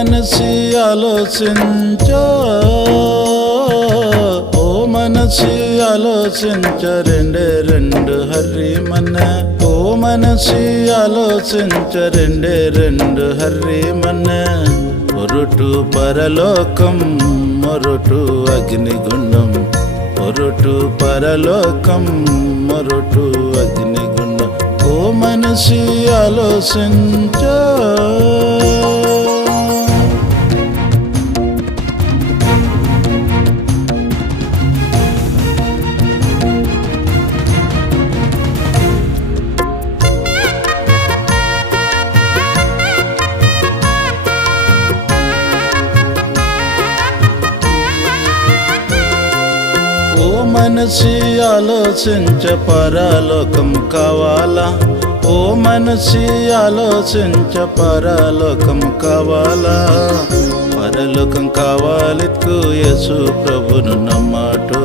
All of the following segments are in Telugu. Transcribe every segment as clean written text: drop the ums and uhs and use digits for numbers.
మనసి ఆలోచించా, ఓ మనసి ఆలోచించ రెండే రెండు హర్రిమన్న, ఓ మనసి ఆలోచించ రెండే రెండు హర్రిమన్న. మొరటు పరలోకం మొరటు అగ్నిగుండం, మొరటు పరలోకం మొరటు అగ్నిగుండం, ఓ మనసి ఆలోచించా. ఓ మనసి ఆలోచించ పరలోకం కావాలా, ఓ మనసి ఆలోచించ పరలోకం కావాలా. పరలోకం కావాలిత్కు యేసు ప్రభును నమ్మాటు,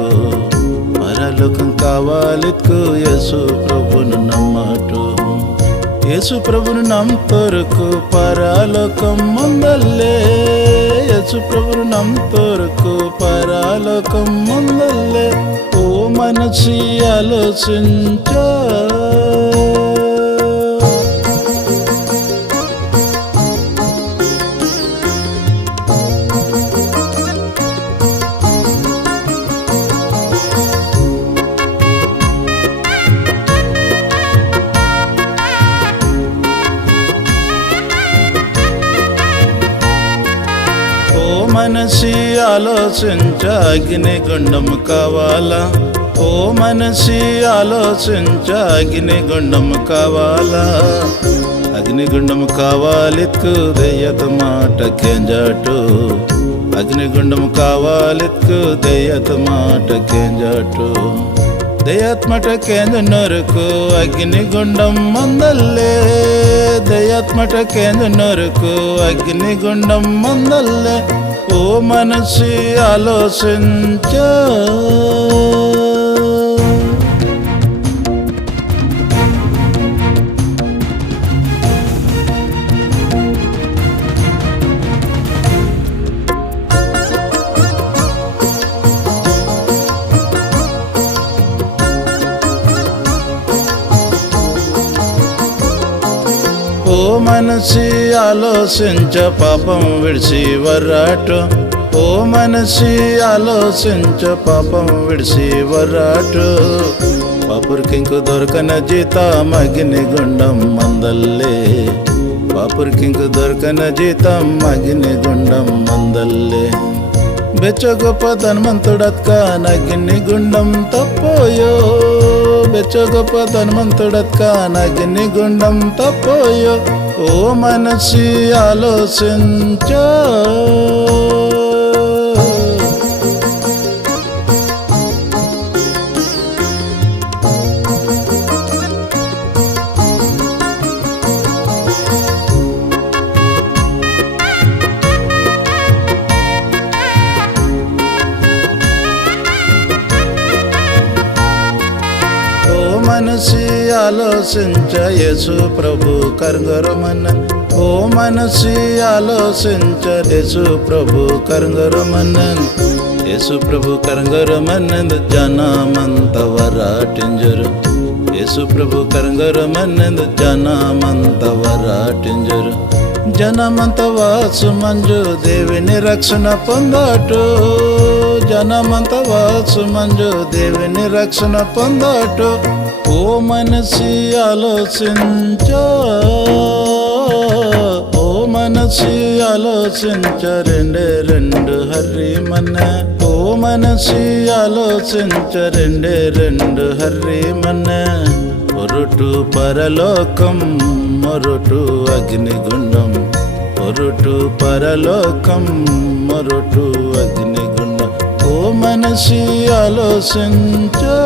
పరలోకం కావాలిత్కు యేసు ప్రభును నమ్మాటు. యేసు ప్రభును నమ్తోరకు పరలోకం ముందల్లే, యేసు ప్రభును నమ్తోరకు పరలోకం ముందల్లే, ఓ మనసి ఆలోచించా. ఓ మనసి ఆలోచించ అగ్నిగుండం కావాలా, ఓ మనసి ఆలోచించ అగ్నిగుండం కావాలా. అగ్నిగుండం కావాలిత్కు దెయ్యత మాట కేంజాటు, అగ్నిగుండం కావాలిత్కు దెయ్యత మాట కేంజాటు. దయాత్మట కేంద్రనరకు అగ్నిగుండం మందల్లే, దయాత్మట కేంద్రనరకు అగ్నిగుండం మందల్లే, ఓ మనసి ఆలోచించా. ఓ మనసి ఆలోచించ పాపం విడిచి వరాటు, ఓ మనసి ఆలోచించ పాపం విడిచి వరాటు. పాపుర్కింకు దొరకన జీతం అగ్నిగుండం మందల్లే, పాపుర్కింకు దొరకన జీతం అగ్నిగుండం మందల్లే. బెచ్చ గొప్ప ధనవంతుడత్క అగ్నిగుండం తప్పోయో, బెచ్చ గొప్ప ధనవంతుడత్క అగ్నిగుండం తప్పోయో, ఓ మనసి ఆలోచించా. ఓ మనసి ఆలోచించ యేసు ప్రభు కరుంగరమన్న, ఓ మనసి ఆలోచించ యేసు ప్రభు కరుంగరమన్న, యేసు ప్రభు కరుంగరమన్నది జనమంత వరాటింజరు, యేసు ప్రభు కరుంగరమన్నది జనమంత వరాటింజరు. జనమంత వాసు మంజు దేవుని రక్షణ పొందాటు, జనమంత వాసు మంజు దేవుని రక్షణ పొందాటు, ఓ మనసి ఆలోచించా. ఓ మనసి ఆలోచించ రెండే రెండు హర్రిమన్న, ఓ మనసి ఆలోచించ రెండే రెండు హర్రిమన్న. మొరటు పరలోకం మొరటు అగ్నిగుండం, మొరటు పరలోకం మొరటు అగ్నిగుండం, ఓ మనసి ఆలోచించా.